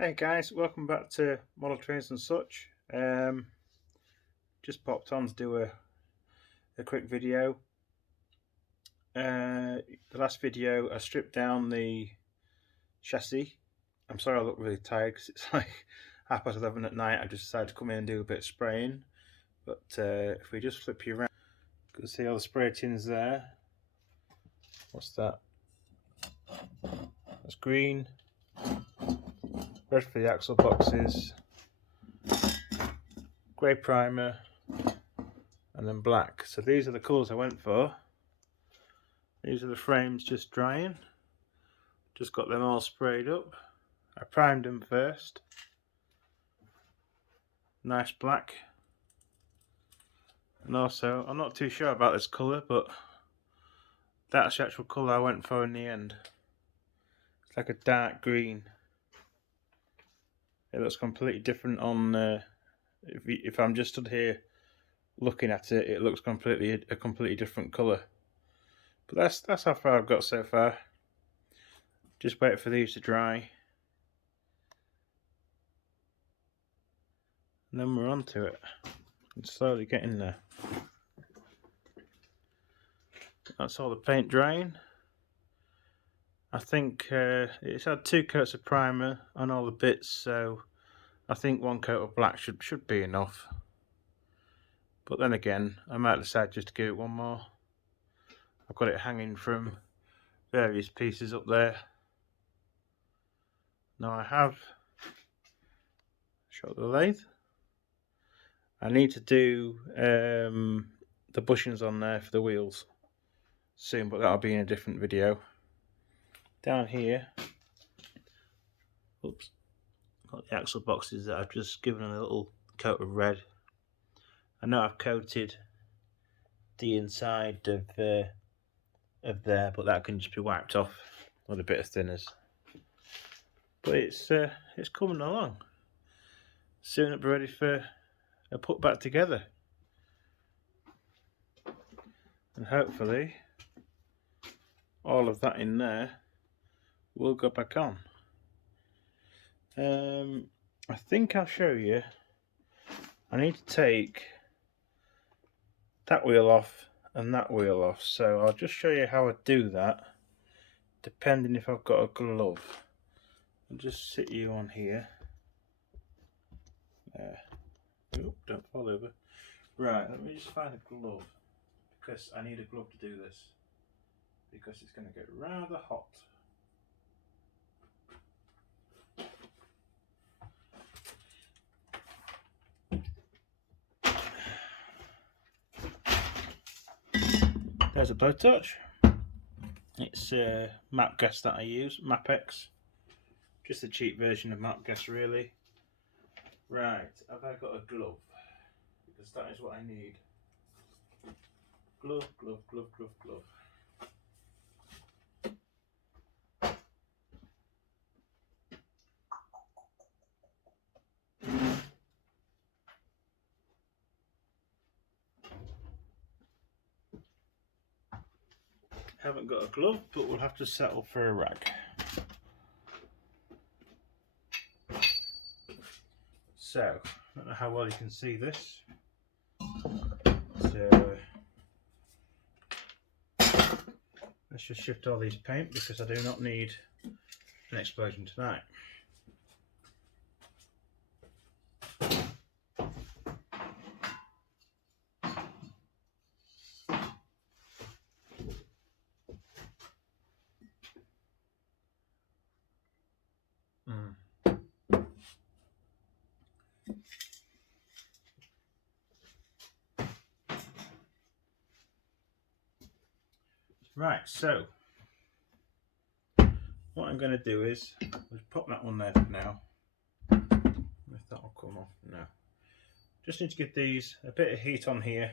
Hey guys, welcome back to Model Trains and Such. Just popped on to do a quick video. The last video I stripped down the chassis. I'm sorry I look really tired because it's like 11:30 at night. I just decided to come in and do a bit of spraying. But if we just flip you around, you can see all the spray tins there. What's that? That's green. Red for the axle boxes. Grey primer. And then black. So these are the colours I went for. These are the frames just drying. Just got them all sprayed up. I primed them first. Nice black. And also, I'm not too sure about this colour, but that's the actual colour I went for in the end. It's like a dark green. It looks completely different on. If I'm just stood here looking at it, it looks a completely different colour. But that's how far I've got so far. Just wait for these to dry. And then we're on to it. It's slowly getting there. That's all the paint drying. I think it's had 2 coats of primer on all the bits, so I think 1 coat of black should be enough. But then again, I might decide just to give it 1 more. I've got it hanging from various pieces up there. Now I have shot the lathe. I need to do the bushings on there for the wheels soon, but that'll be in a different video. Down here, oops, got the axle boxes that I've just given a little coat of red. I know I've coated the inside of there, but that can just be wiped off with a bit of thinners. But it's coming along. Soon it'll be ready for a put back together, and hopefully all of that in there will go back on. I think I'll show you. I need to take that wheel off and that wheel off, so I'll just show you how I do that, depending if I've got a glove. I'll just sit you on here. There. Oop, don't fall over. Right, let me just find a glove, because I need a glove to do this, because it's going to get rather hot. There's a blowtorch. It's map gas that I use, MapX. Just a cheap version of map gas, really. Right, have I got a glove? Because that is what I need. Glove, glove, glove, glove, glove. Haven't got a glove, but we'll have to settle for a rag. So, I don't know how well you can see this. So, let's just shift all these paint, because I do not need an explosion tonight. Right, so what I'm going to do is just pop that one there for now. If that will come off now. Just need to give these a bit of heat on here,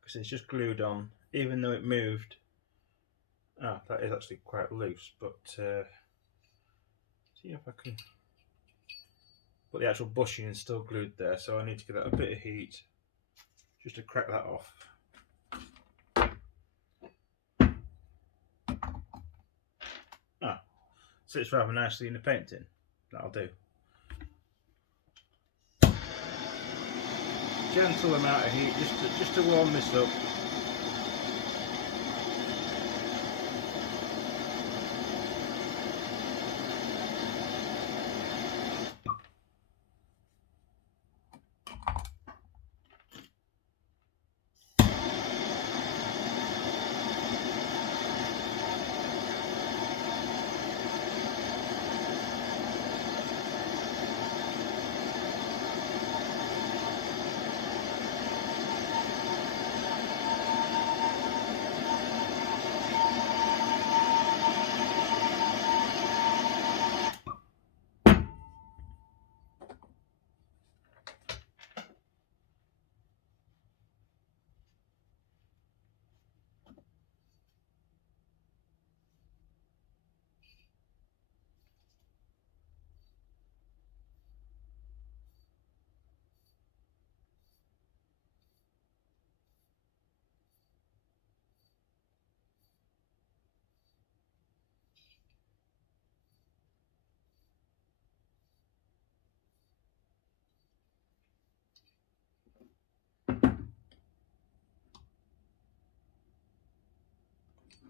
because it's just glued on, even though it moved. Ah, that is actually quite loose, but see if I can. But the actual bushing is still glued there, so I need to give that a bit of heat just to crack that off. Ah, sits rather nicely in the paint tin. That'll do. gentle amount of heat just to warm this up.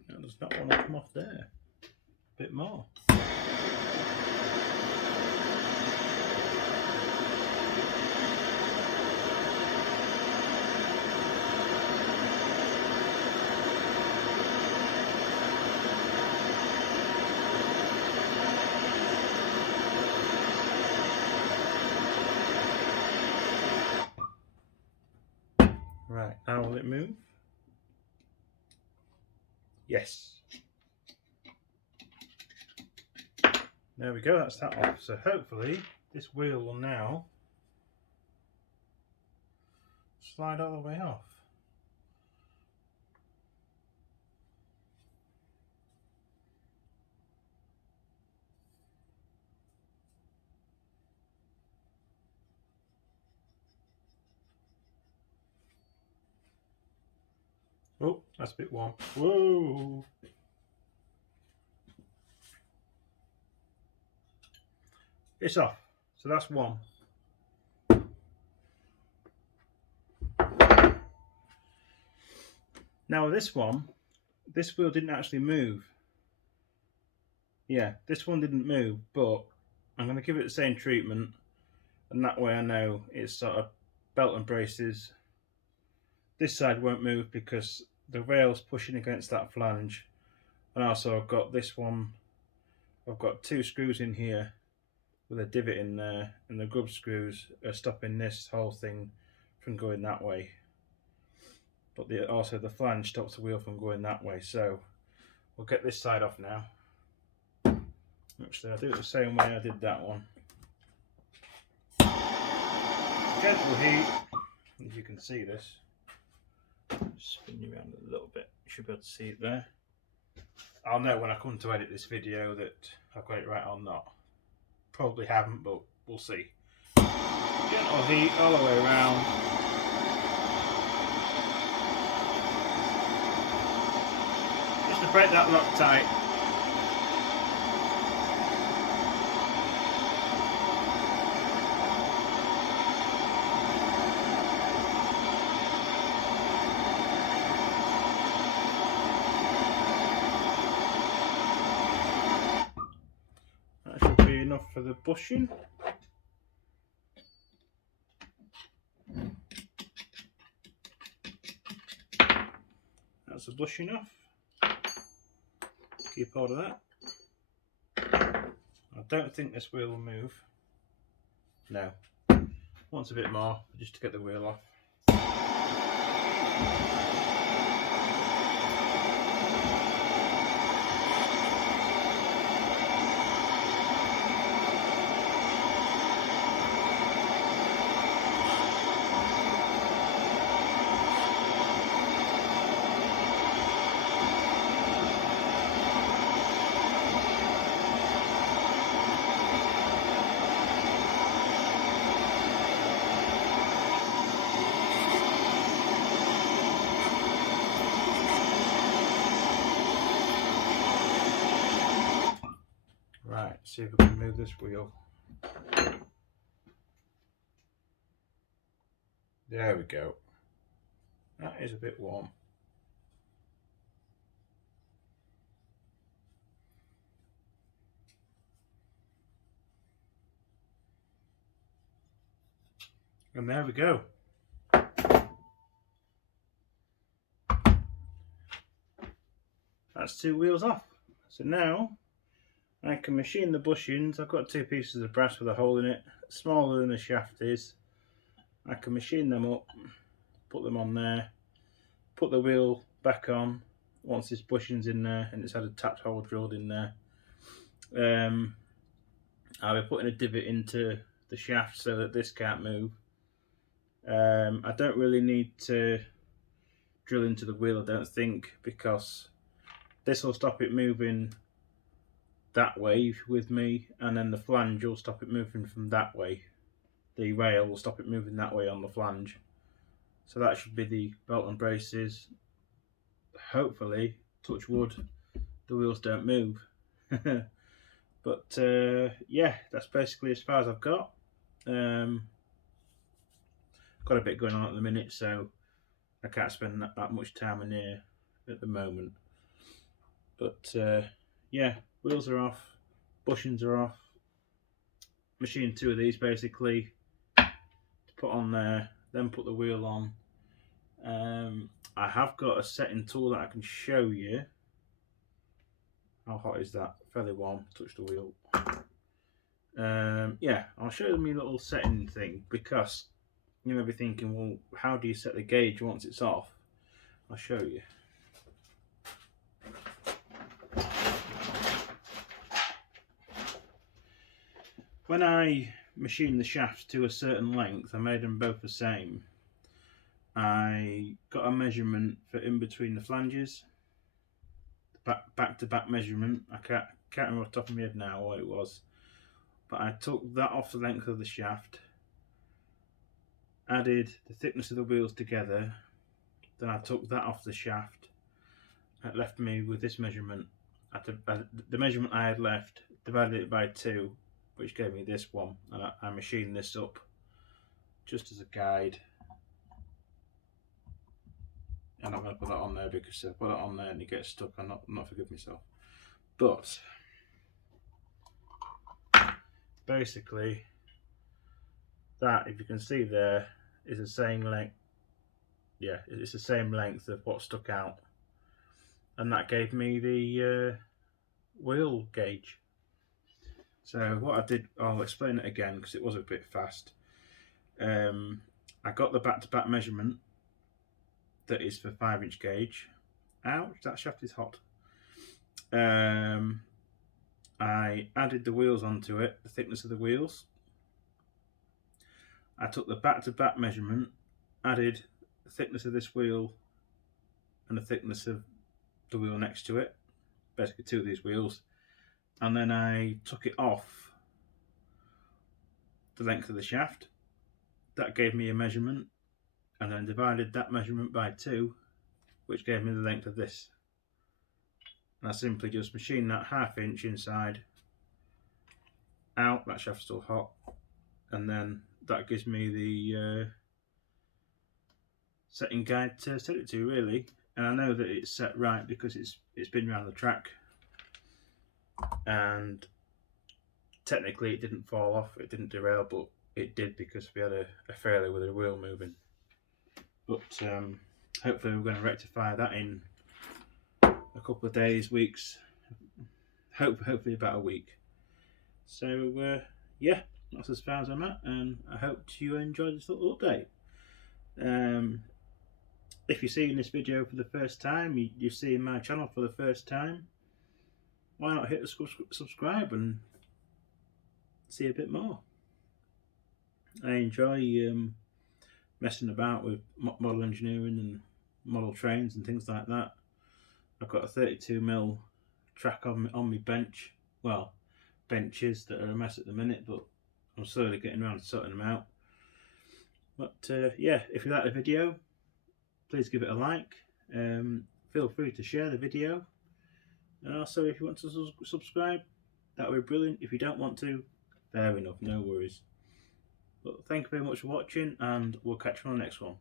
That does not want to come off there. A bit more. Right, now will it move? Yes. There we go, that's that off. So hopefully this wheel will now slide all the way off. Oh, that's a bit warm. Whoa! It's off. So that's one. Now this one, this wheel didn't actually move. Yeah, this one didn't move, but I'm going to give it the same treatment, and that way I know it's sort of belt and braces. This side won't move because the rail's pushing against that flange, and also I've got this one, I've got two screws in here with a divot in there, and the grub screws are stopping this whole thing from going that way. But also the flange stops the wheel from going that way. So we'll get this side off now. Actually, I'll do it the same way I did that one. Gentle heat, as you can see this. Spin you around a little bit, you should be able to see it there. I'll know when I come to edit this video that I've got it right or not. Probably haven't, but we'll see. Gentle heat all the way around. Just to break that lock tight. That should be enough for the bushing. That's the bushing off. Keep hold of that. I don't think this wheel will move. No. Wants a bit more just to get the wheel off. Right, see if we can move this wheel. There we go. That is a bit warm. And there we go. That's 2 wheels off. So now I can machine the bushings. I've got 2 pieces of brass with a hole in it, smaller than the shaft is. I can machine them up, put them on there, put the wheel back on once this bushing's in there and it's had a tapped hole drilled in there. I'll be putting a divot into the shaft so that this can't move. I don't really need to drill into the wheel, I don't think, because this will stop it moving that way with me, and then the flange will stop it moving from that way. The rail will stop it moving that way on the flange. So that should be the belt and braces. Hopefully, touch wood, the wheels don't move. But yeah, that's basically as far as I've got. Got a bit going on at the minute, so I can't spend that much time in here at the moment. But yeah, wheels are off, bushings are off. Machined 2 of these basically to put on there, then put the wheel on. I have got a setting tool that I can show you. How hot is that? Fairly warm. Touch the wheel. Yeah, I'll show you my little setting thing, because you may be thinking, well, how do you set the gauge once it's off? I'll show you. When I machined the shafts to a certain length, I made them both the same. I got a measurement for in between the flanges, back to back measurement. I can't remember off the top of my head now what it was, but I took that off the length of the shaft, added the thickness of the wheels together, then I took that off the shaft. It left me with this measurement. The measurement I had left, divided it by 2, which gave me this one, and I machined this up just as a guide. And I'm going to put that on there because if I put it on there and it gets stuck, I'm not forgive myself. But basically, that, if you can see there, is the same length. Yeah, it's the same length of what stuck out, and that gave me the wheel gauge. So what I did, I'll explain it again because it was a bit fast. I got the back-to-back measurement that is for 5-inch gauge. Ouch, that shaft is hot. I added the wheels onto it, the thickness of the wheels. I took the back-to-back measurement, added the thickness of this wheel and the thickness of the wheel next to it, basically 2 of these wheels, and then I took it off the length of the shaft. That gave me a measurement, and then divided that measurement by 2, which gave me the length of this. And I simply just machined that 1/2 inch inside out. That shaft's still hot, and then that gives me the setting guide to set it to, really. And I know that it's set right because it's been around the track, and technically it didn't fall off, it didn't derail, but it did because we had a failure with the wheel moving. But hopefully we're going to rectify that in a couple of days, weeks, hopefully about a week. So yeah, that's as far as I'm at, and I hope you enjoyed this little update. If you're seeing this video for the first time, you're seeing my channel for the first time, why not hit the subscribe and see a bit more. I enjoy messing about with model engineering and model trains and things like that. I've got a 32mm track on my bench. Well, benches that are a mess at the minute, but I'm slowly getting around to sorting them out. But yeah, if you like the video, please give it a like. Feel free to share the video, and also if you want to subscribe, that would be brilliant. If you don't want to, fair enough, no worries. But thank you very much for watching, and we'll catch you on the next one.